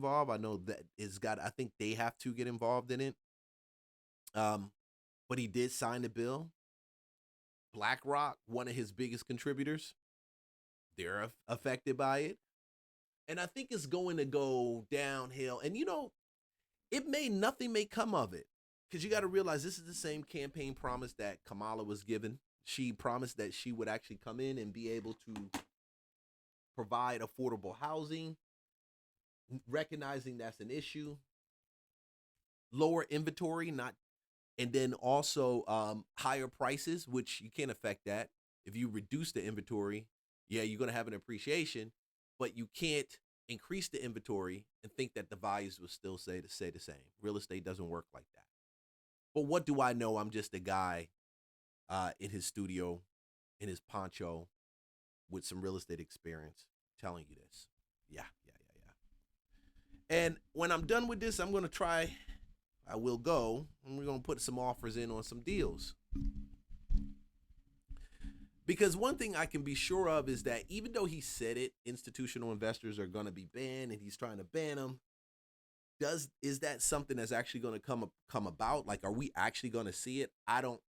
involved. I know that it's got. I think they have to get involved in it. Um, but he did sign the bill. BlackRock, one of his biggest contributors, they're affected by it, and I think it's going to go downhill. And it may nothing may come of it because you got to realize this is the same campaign promise that Kamala was given. She promised that she would actually come in and be able to provide affordable housing, recognizing that's an issue, lower inventory, not, and then also higher prices, which you can't affect that. If you reduce the inventory, yeah, you're going to have an appreciation, but you can't increase the inventory and think that the values will still say the same. Real estate doesn't work like that. But what do I know? I'm just a guy in his studio, in his poncho, with some real estate experience, telling you this. Yeah, yeah, yeah, yeah. And when I'm done with this, I'm going to try. I will go, and we're going to put some offers in on some deals. Because one thing I can be sure of is that even though he said it, institutional investors are going to be banned, and he's trying to ban them. Is that something that's actually going to come about? Like, are we actually going to see it? I don't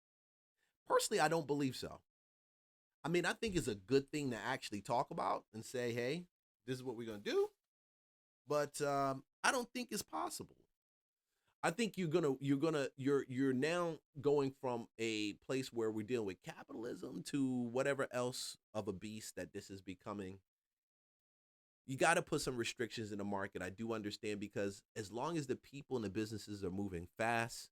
personally. I don't believe so. I mean, I think it's a good thing to actually talk about and say, "Hey, this is what we're going to do," but I don't think it's possible. I think you're now going from a place where we're dealing with capitalism to whatever else of a beast that this is becoming. You got to put some restrictions in the market. I do understand, because as long as the people and the businesses are moving fast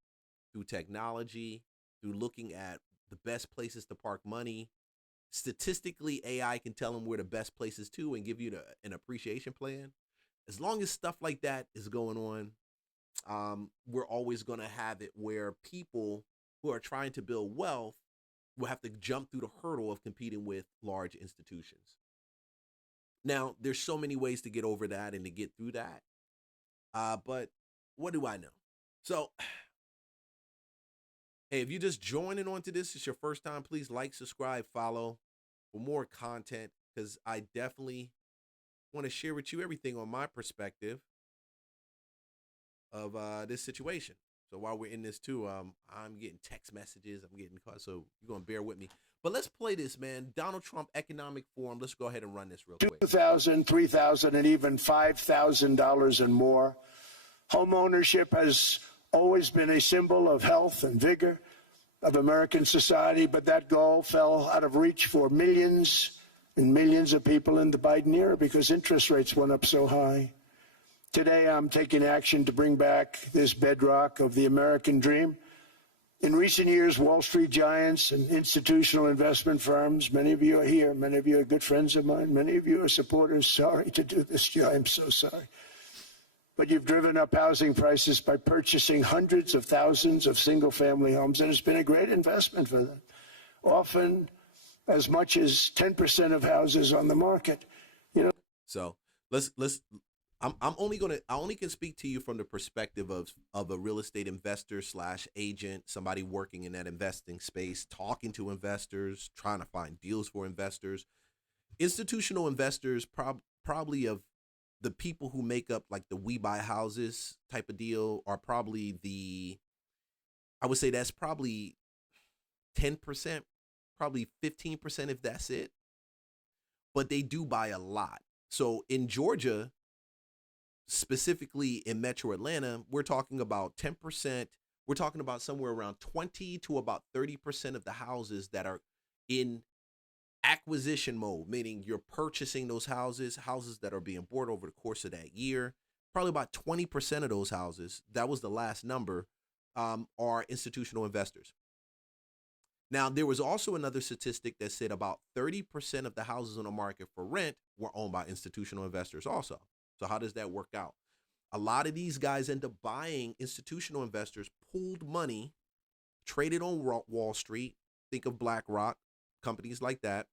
through technology, through looking at the best places to park money, statistically AI can tell them where the best places to and give you an appreciation plan. As long as stuff like that is going on, we're always going to have it where people who are trying to build wealth will have to jump through the hurdle of competing with large institutions. Now, there's so many ways to get over that and to get through that. But what do I know? So, hey, if you're just joining onto this, it's your first time, please like, subscribe, follow for more content, because I definitely want to share with you everything on my perspective of this situation. So while we're in this too, I'm getting text messages. I'm getting calls, so you're gonna bear with me. But let's play this, man. Donald Trump Economic Forum. Let's go ahead and run this real quick. 2,000, 3,000, and even $5,000 and more. Home ownership has always been a symbol of health and vigor of American society, but that goal fell out of reach for millions and millions of people in the Biden era because interest rates went up so high. Today, I'm taking action to bring back this bedrock of the American dream. In recent years, Wall Street giants and institutional investment firms, many of you are here, many of you are good friends of mine, many of you are supporters. Sorry to do this, Joe, I'm so sorry. But you've driven up housing prices by purchasing hundreds of thousands of single-family homes, and it's been a great investment for them. Often as much as 10% of houses on the market. So let's I'm only gonna I only can speak to you from the perspective of a real estate investor slash agent, somebody working in that investing space, talking to investors, trying to find deals for investors. Institutional investors probably of the people who make up like the we buy houses type of deal are probably I would say that's probably 10%, probably 15% if that's it. But they do buy a lot. So in Georgia, specifically in Metro Atlanta, we're talking about 10%. We're talking about somewhere around 20 to about 30% of the houses that are in acquisition mode, meaning you're purchasing those houses that are being bought over the course of that year. Probably about 20% of those houses, that was the last number, are institutional investors. Now, there was also another statistic that said about 30% of the houses on the market for rent were owned by institutional investors also. So how does that work out? A lot of these guys end up buying institutional investors, pooled money, traded on Wall Street. Think of BlackRock, companies like that.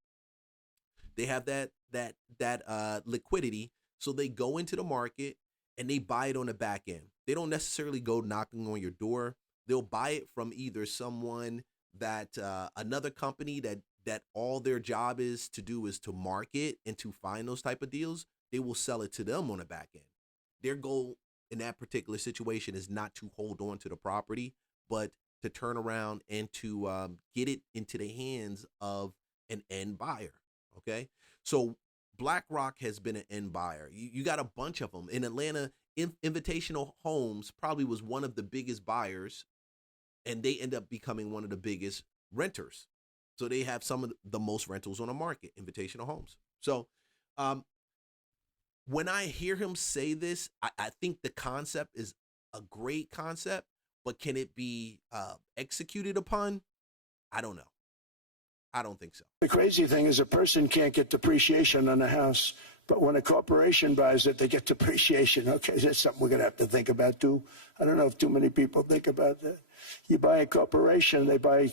They have that liquidity, so they go into the market and they buy it on the back end. They don't necessarily go knocking on your door. They'll buy it from either someone that another company that all their job is to do is to market and to find those type of deals. They will sell it to them on the back end. their goal in that particular situation is not to hold on to the property, but to turn around and to get it into the hands of an end buyer. Okay, so BlackRock has been an end buyer. You got a bunch of them in Atlanta. Invitational Homes probably was one of the biggest buyers, and they end up becoming one of the biggest renters. So they have some of the most rentals on the market, Invitational Homes. So um, when I hear him say this, I think the concept is a great concept, but can it be executed upon? I don't know. I don't think so. The crazy thing is a person can't get depreciation on a house, but when a corporation buys it, they get depreciation. Okay, that's something we're going to have to think about too. I don't know if too many people think about that. You buy a corporation, they buy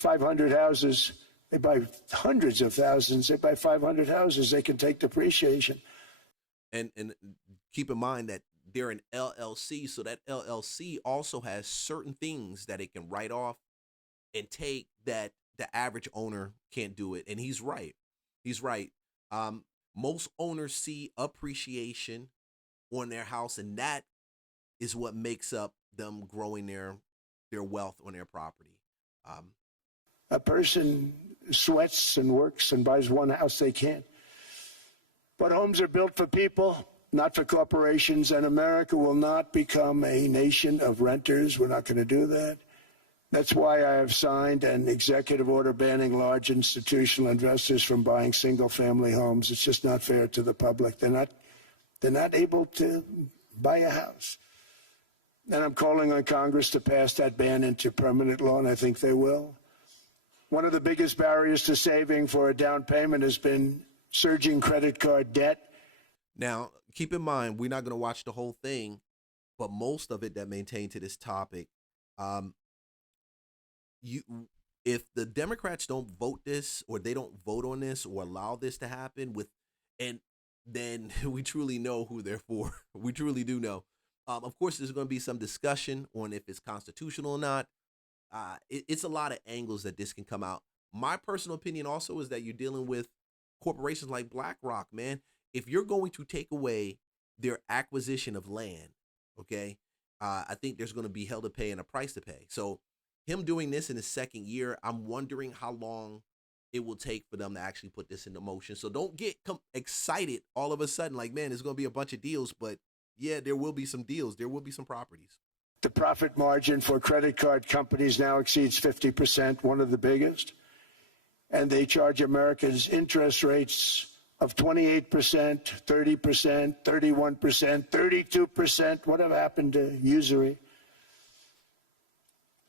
500 houses, they buy hundreds of thousands, they buy 500 houses, they can take depreciation. And keep in mind that they're an LLC, so that LLC also has certain things that it can write off and take that the average owner can't do it. And he's right. He's right. Most owners see appreciation on their house, and that is what makes up them growing their wealth on their property. A person sweats and works and buys one house they can't. But homes are built for people, not for corporations, and America will not become a nation of renters. We're not going to do that. That's why I have signed an executive order banning large institutional investors from buying single-family homes. It's just not fair to the public. They're not able to buy a house. And I'm calling on Congress to pass that ban into permanent law, and I think they will. One of the biggest barriers to saving for a down payment has been surging credit card debt. Now, keep in mind, we're not going to watch the whole thing, but most of it that maintain to this topic, if the Democrats don't vote this, or they don't vote on this or allow this to happen and then we truly know who they're for. We truly do know. Of course, there's going to be some discussion on if it's constitutional or not. It's a lot of angles that this can come out. My personal opinion also is that you're dealing with corporations like BlackRock, man. If you're going to take away their acquisition of land, okay, I think there's going to be hell to pay and a price to pay. So him doing this in his second year, I'm wondering how long it will take for them to actually put this into motion. So don't get excited all of a sudden like, man, there's going to be a bunch of deals. But yeah, there will be some deals. There will be some properties. The profit margin for credit card companies now exceeds 50%, one of the biggest. And they charge Americans interest rates of 28%, 30%, 31%, 32%. Whatever happened to usury?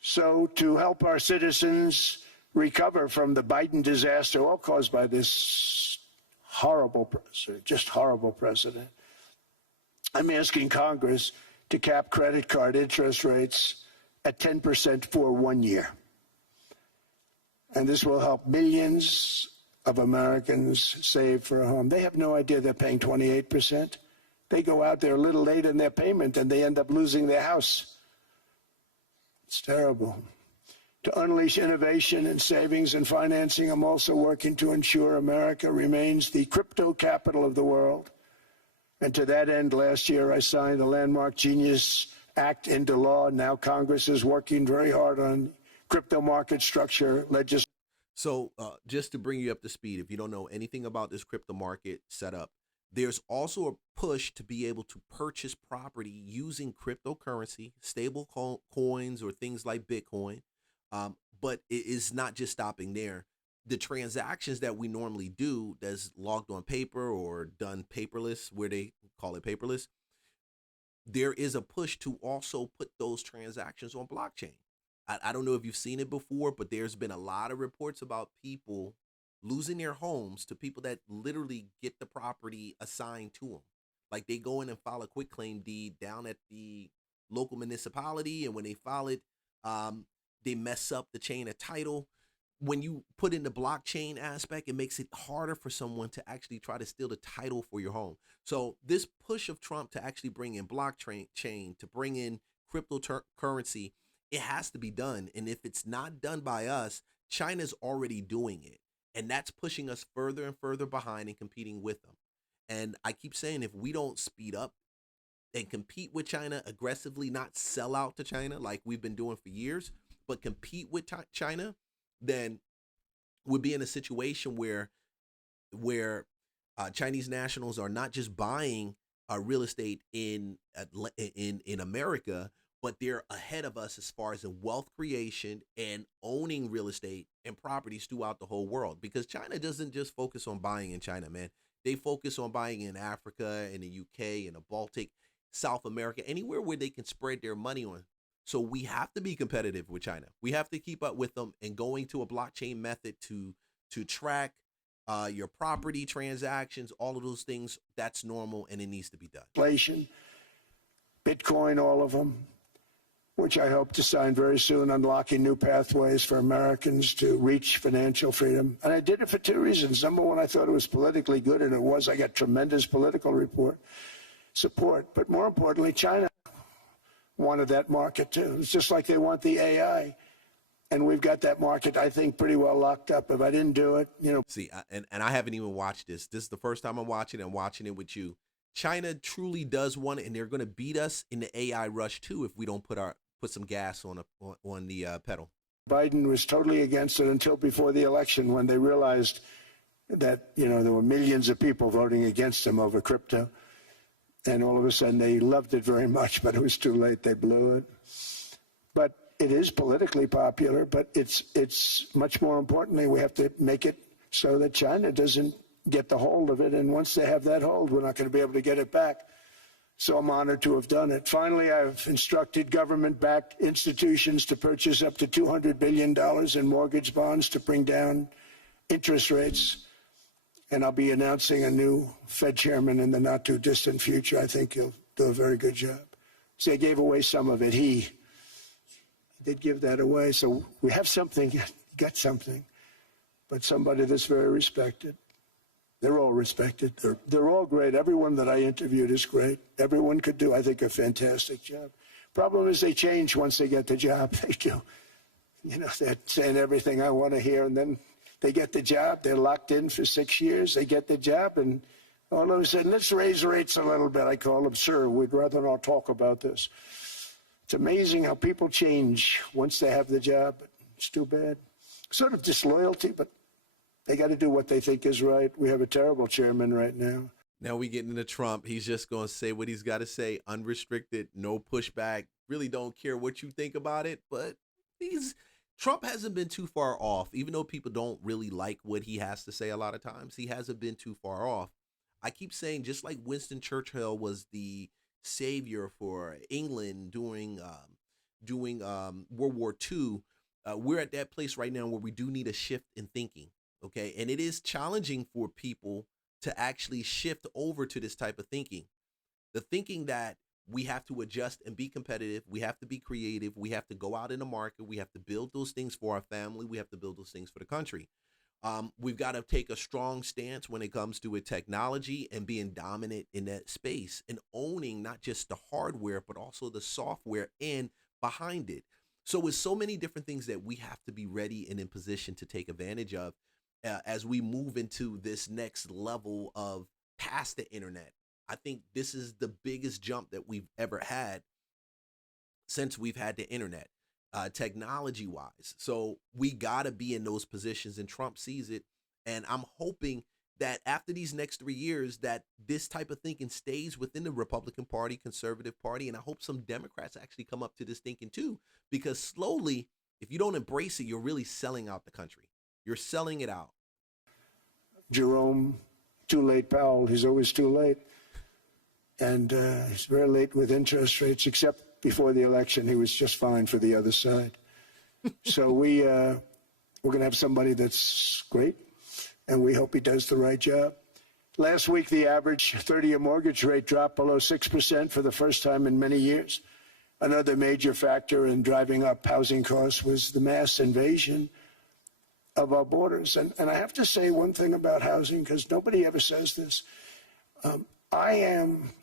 So to help our citizens recover from the Biden disaster, all caused by this horrible president, just horrible president, I'm asking Congress to cap credit card interest rates at 10% for 1 year. And this will help millions of Americans save for a home. They have no idea they're paying 28%. They go out there a little late in their payment and they end up losing their house. It's terrible. To unleash innovation and savings and financing, I'm also working to ensure America remains the crypto capital of the world. And to that end, last year I signed the landmark Genius Act into law. Now Congress is working very hard on crypto market structure legislation. So just to bring you up to speed, if you don't know anything about this crypto market setup, there's also a push to be able to purchase property using cryptocurrency, stable coins, or things like Bitcoin. But it is not just stopping there. The transactions that we normally do that's logged on paper or done paperless, where they call it paperless, there is a push to also put those transactions on blockchain. I don't know if you've seen it before, but there's been a lot of reports about people losing their homes to people that literally get the property assigned to them. Like they go in and file a quitclaim deed down at the local municipality, and when they file it, they mess up the chain of title. When you put in the blockchain aspect, it makes it harder for someone to actually try to steal the title for your home. So this push of Trump to actually bring in blockchain, to bring in cryptocurrency, it has to be done. And if it's not done by us, China's already doing it. And that's pushing us further and further behind and competing with them. And I keep saying, if we don't speed up and compete with China aggressively, not sell out to China like we've been doing for years, but compete with China, then we'd be in a situation where Chinese nationals are not just buying real estate in America, but they're ahead of us as far as in wealth creation and owning real estate and properties throughout the whole world. Because China doesn't just focus on buying in China, man. They focus on buying in Africa, in the UK, in the Baltic, South America, anywhere where they can spread their money on. So we have to be competitive with China. We have to keep up with them, and going to a blockchain method to track your property transactions, all of those things, that's normal and it needs to be done. Inflation, Bitcoin, all of them, which I hope to sign very soon, unlocking new pathways for Americans to reach financial freedom. And I did it for two reasons. Number one, I thought it was politically good, and it was. I got tremendous political support. But more importantly, China wanted that market too. It's just like they want the AI. And we've got that market, I think, pretty well locked up. If I didn't do it, See, and I haven't even watched this. This is the first time I'm watching it. I'm watching it with you. China truly does want it, and they're going to beat us in the AI rush too if we don't put some gas on the pedal. Biden was totally against it until before the election, when they realized that there were millions of people voting against him over crypto, and all of a sudden they loved it very much. But it was too late; they blew it. But it is politically popular. But it's much more importantly, we have to make it so that China doesn't get the hold of it. And once they have that hold, we're not going to be able to get it back. So I'm honored to have done it. Finally, I've instructed government-backed institutions to purchase up to $200 billion in mortgage bonds to bring down interest rates. And I'll be announcing a new Fed chairman in the not-too-distant future. I think he'll do a very good job. So I gave away some of it. He did give that away. So we have something, got something, but somebody that's very respected. They're all respected. They're all great. Everyone that I interviewed is great. Everyone could do, I think, a fantastic job. Problem is they change once they get the job. They do. They're saying everything I want to hear, and then they get the job. They're locked in for 6 years. They get the job, and all of a sudden, let's raise rates a little bit. I call them, sir, we'd rather not talk about this. It's amazing how people change once they have the job. But it's too bad. Sort of disloyalty, but they got to do what they think is right. We have a terrible chairman right now. Now we getting into Trump. He's just going to say what he's got to say, unrestricted, no pushback. Really don't care what you think about it. But Trump hasn't been too far off, even though people don't really like what he has to say a lot of times. He hasn't been too far off. I keep saying, just like Winston Churchill was the savior for England during World War II, we're at that place right now where we do need a shift in thinking. Okay, and it is challenging for people to actually shift over to this type of thinking. The thinking that we have to adjust and be competitive, we have to be creative, we have to go out in the market, we have to build those things for our family, we have to build those things for the country. We've got to take a strong stance when it comes to technology and being dominant in that space and owning not just the hardware, but also the software and behind it. So it's so many different things that we have to be ready and in position to take advantage of as we move into this next level of past the internet. I think this is the biggest jump that we've ever had since we've had the internet, technology wise. So we got to be in those positions, and Trump sees it. And I'm hoping that after these next 3 years, that this type of thinking stays within the Republican Party, Conservative Party. And I hope some Democrats actually come up to this thinking too, because slowly, if you don't embrace it, you're really selling out the country. You're selling it out. Jerome, too late Powell, he's always too late. And he's very late with interest rates, except before the election, he was just fine for the other side. So we're going to have somebody that's great, and we hope he does the right job. Last week, the average 30-year mortgage rate dropped below 6% for the first time in many years. Another major factor in driving up housing costs was the mass invasion of our borders. And I have to say one thing about housing, because nobody ever says this. I am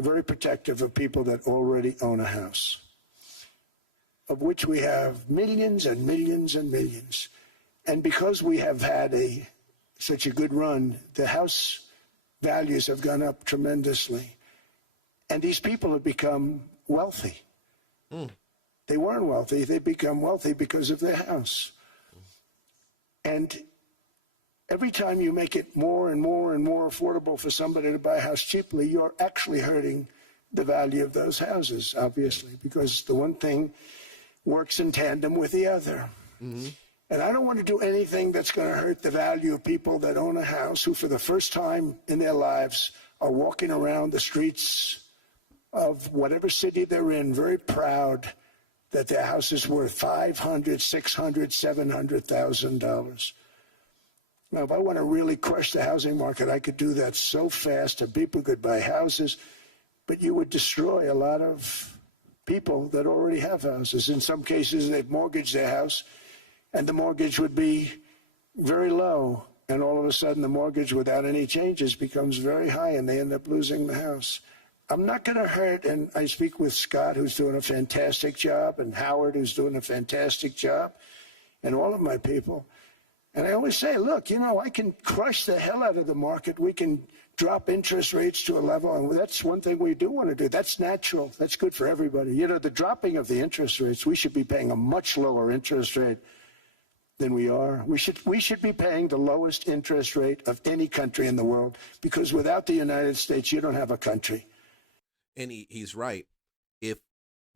very protective of people that already own a house, of which we have millions and millions and millions. And because we have had such a good run, the house values have gone up tremendously. And these people have become wealthy. Mm. They weren't wealthy. They become wealthy because of their house. And every time you make it more and more and more affordable for somebody to buy a house cheaply, you're actually hurting the value of those houses, obviously, because the one thing works in tandem with the other. Mm-hmm. And I don't want to do anything that's going to hurt the value of people that own a house who, for the first time in their lives, are walking around the streets of whatever city they're in, very proud that their house is worth $500,000, $600,000, $700,000. Now, if I want to really crush the housing market, I could do that so fast and people could buy houses, but you would destroy a lot of people that already have houses. In some cases, they've mortgaged their house, and the mortgage would be very low, and all of a sudden the mortgage without any changes becomes very high, and they end up losing the house. I'm not going to hurt, and I speak with Scott, who's doing a fantastic job, and Howard, who's doing a fantastic job, and all of my people. And I always say, look, you know, I can crush the hell out of the market. We can drop interest rates to a level, and that's one thing we do want to do. That's natural. That's good for everybody. You know, the dropping of the interest rates, we should be paying a much lower interest rate than we are. We should be paying the lowest interest rate of any country in the world, because without the United States, you don't have a country. And he's right. If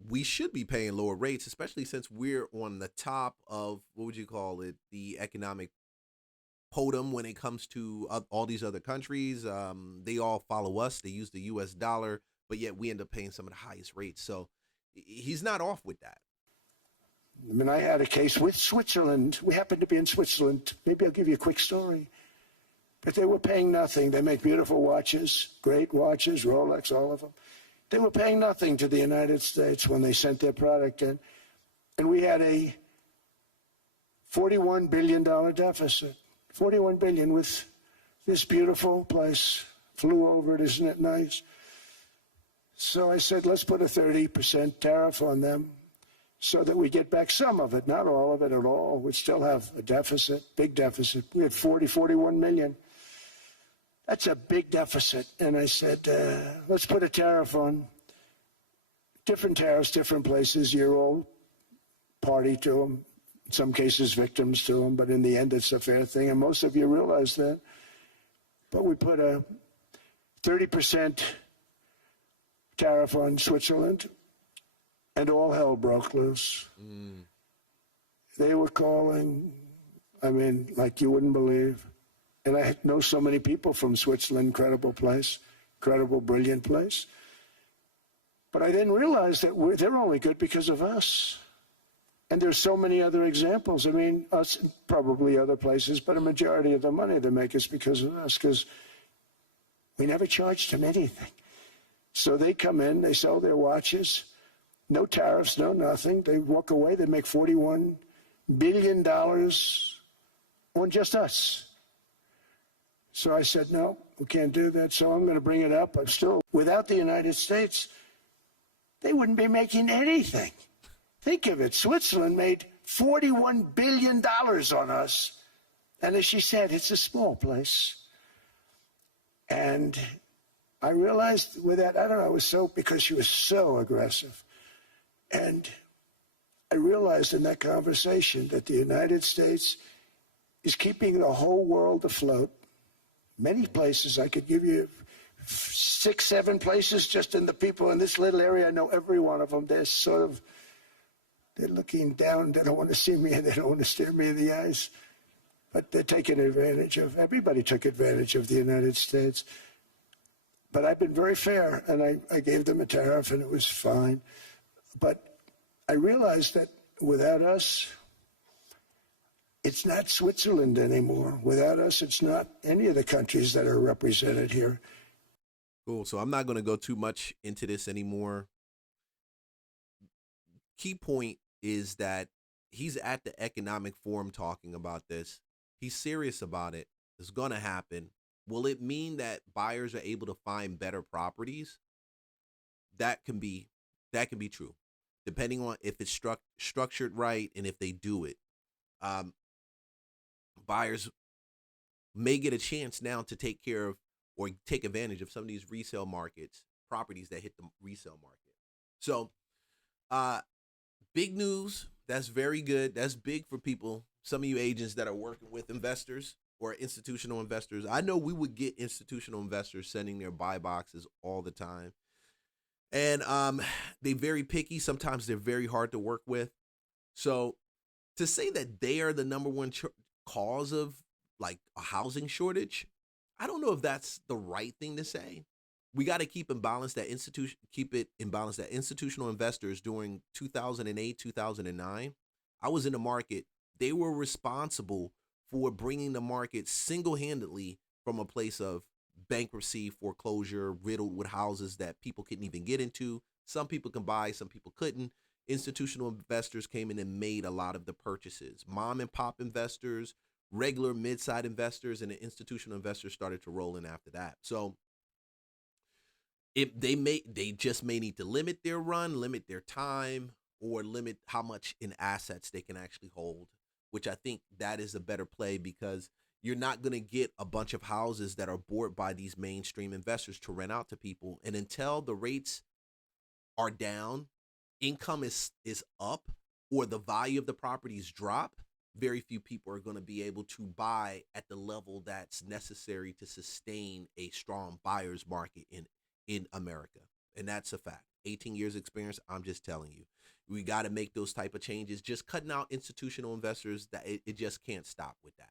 we should be paying lower rates, especially since we're on the top of, what would you call it, the economic podium when it comes to all these other countries. They all follow us. They use the U.S. dollar, but yet we end up paying some of the highest rates. So he's not off with that. I mean, I had a case with Switzerland. We happened to be in Switzerland. Maybe I'll give you a quick story. But they were paying nothing. They make beautiful watches, great watches, Rolex, all of them. They were paying nothing to the United States when they sent their product in. And we had a $41 billion deficit. $41 billion with this beautiful place. Flew over it, isn't it nice? So I said, let's put a 30% tariff on them so that we get back some of it, not all of it at all. We'd still have a deficit, big deficit. We had 41 million. That's a big deficit. And I said, let's put a tariff on. Different tariffs, different places. You're all party to them. In some cases, victims to them. But in the end, it's a fair thing. And most of you realize that. But we put a 30% tariff on Switzerland, and all hell broke loose. Mm. They were calling, I mean, like you wouldn't believe. And I know so many people from Switzerland, incredible place, incredible, brilliant place. But I didn't realize that they're only good because of us. And there's so many other examples. I mean, us, probably other places, but a majority of the money they make is because of us, because we never charged them anything. So they come in, they sell their watches, no tariffs, no nothing. They walk away, they make $41 billion on just us. So I said, no, we can't do that, so I'm going to bring it up. I'm still, without the United States, they wouldn't be making anything. Think of it, Switzerland made $41 billion on us. And as she said, it's a small place. And I realized with that, I don't know, it was so, because she was so aggressive. And I realized in that conversation that the United States is keeping the whole world afloat. Many places, I could give you 6, 7 places just in the people in this little area. I know every one of them. They're sort of, they're looking down. They don't want to see me and they don't want to stare me in the eyes. But they're taking advantage of, everybody took advantage of the United States. But I've been very fair, and I gave them a tariff, and it was fine. But I realized that without us, it's not Switzerland anymore. Without us, it's not any of the countries that are represented here. Cool. So I'm not going to go too much into this anymore. Key point is that he's at the economic forum talking about this. He's serious about it. It's going to happen. Will it mean that buyers are able to find better properties? That can be true, depending on if it's structured right and if they do it. Buyers may get a chance now to take care of or take advantage of some of these resale markets properties that hit the resale market. So, big news. That's very good. That's big for people. Some of you agents that are working with investors or institutional investors. I know we would get institutional investors sending their buy boxes all the time. And they're very picky. Sometimes they're very hard to work with. So to say that they are the number one cause of like a housing shortage, I don't know if that's the right thing to say. We got to keep it in balance that institutional investors during 2008, 2009, I was in the market. They were responsible for bringing the market single-handedly from a place of bankruptcy, foreclosure, riddled with houses that people couldn't even get into. Some people can buy, some people couldn't. Institutional investors came in and made a lot of the purchases. Mom and pop investors, regular mid-side investors, and the institutional investors started to roll in after that. So they just may need to limit their run, limit their time, or limit how much in assets they can actually hold, which I think that is a better play because you're not going to get a bunch of houses that are bought by these mainstream investors to rent out to people. And until the rates are down, income is up, or the value of the properties drop, very few people are going to be able to buy at the level that's necessary to sustain a strong buyer's market in America. And that's a fact. 18 years experience, I'm just telling you. We got to make those type of changes. Just cutting out institutional investors, that it just can't stop with that.